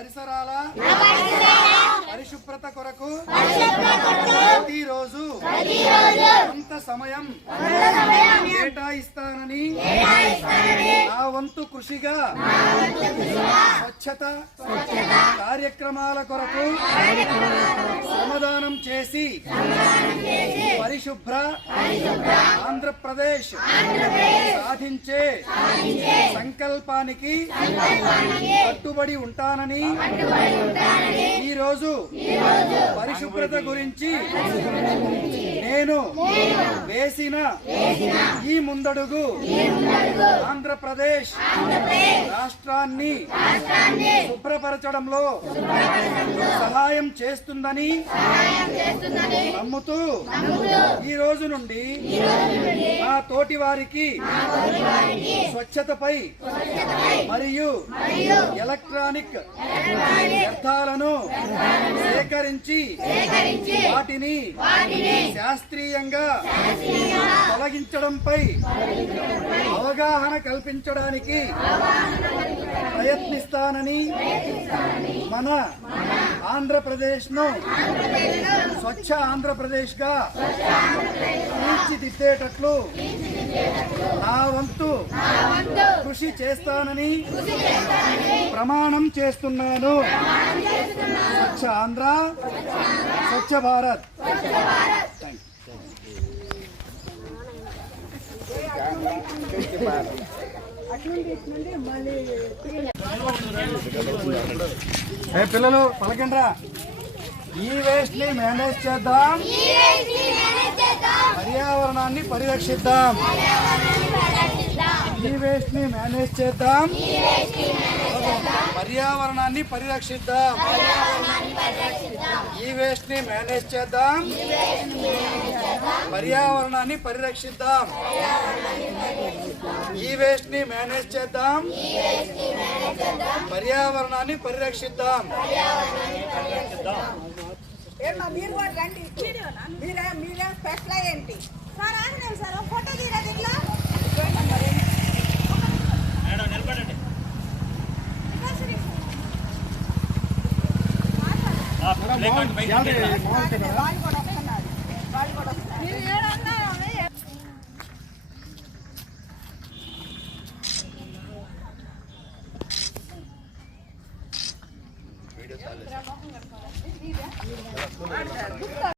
పరిసరాల పరిశుభ్రత కొరకు ప్రతిరోజు కొంత సమయం కేటాయిస్తానని నా వంతు కృషిగా స్వచ్ఛత కార్యక్రమాల కొరకు శ్రమదానం చేసి పరిశుభ్ర ఆంధ్రప్రదేశ్ సాధించే సంకల్పానికి కట్టుబడి ఉంటానని ఈరోజు పరిశుభ్రత గురించి నేను వేసిన ఈ ముందడుగు ఆంధ్రప్రదేశ్ రాష్ట్రాన్ని శుభ్రపరచడంలో సహాయం చేస్తుందని నమ్ముతూ ఈ రోజు నుండి నా తోటి వారికి స్వచ్ఛతపై మరియు ఎలక్ట్రానిక్ వ్యర్థాలను సేకరించి వాటిని శాస్త్రీయంగా తొలగించడంపై అవగాహన కల్పించడానికి ప్రయత్నిస్తానని మన ఆంధ్రప్రదేశ్ను స్వచ్ఛ ఆంధ్రప్రదేశ్గా తీర్చిదిద్దేటట్లు నా వంతు కృషి చేస్తానని ప్రమాణం చేస్తున్నాను. స్వచ్ఛ ఆంధ్ర, స్వచ్ఛ భారత్. పిల్లలు పలకండ్రా. ఈ వేస్ట్ ని మేనేజ్ చేద్దాం, పర్యావరణాన్ని పరిరక్షిద్దాం. ఈ వేస్ట్ ని మేనేజ్ చేద్దాం, పర్యావరణాన్ని పరిరక్షిద్దాం. ఈ వేస్ట్ ని మేనేజ్ చేద్దాం, పర్యావరణాన్ని పరిరక్షిద్దాం. ఈ వేస్ట్ ని మేనేజ్ చేద్దాం, పర్యావరణాన్ని పరిరక్షిద్దాం. మీరు కూడా రండి, మీరే స్పెషల్ ఏంటి సార్? ఆగలేదు సార్, ఫోటో తీరాది ఇట్లా నిలబడండి.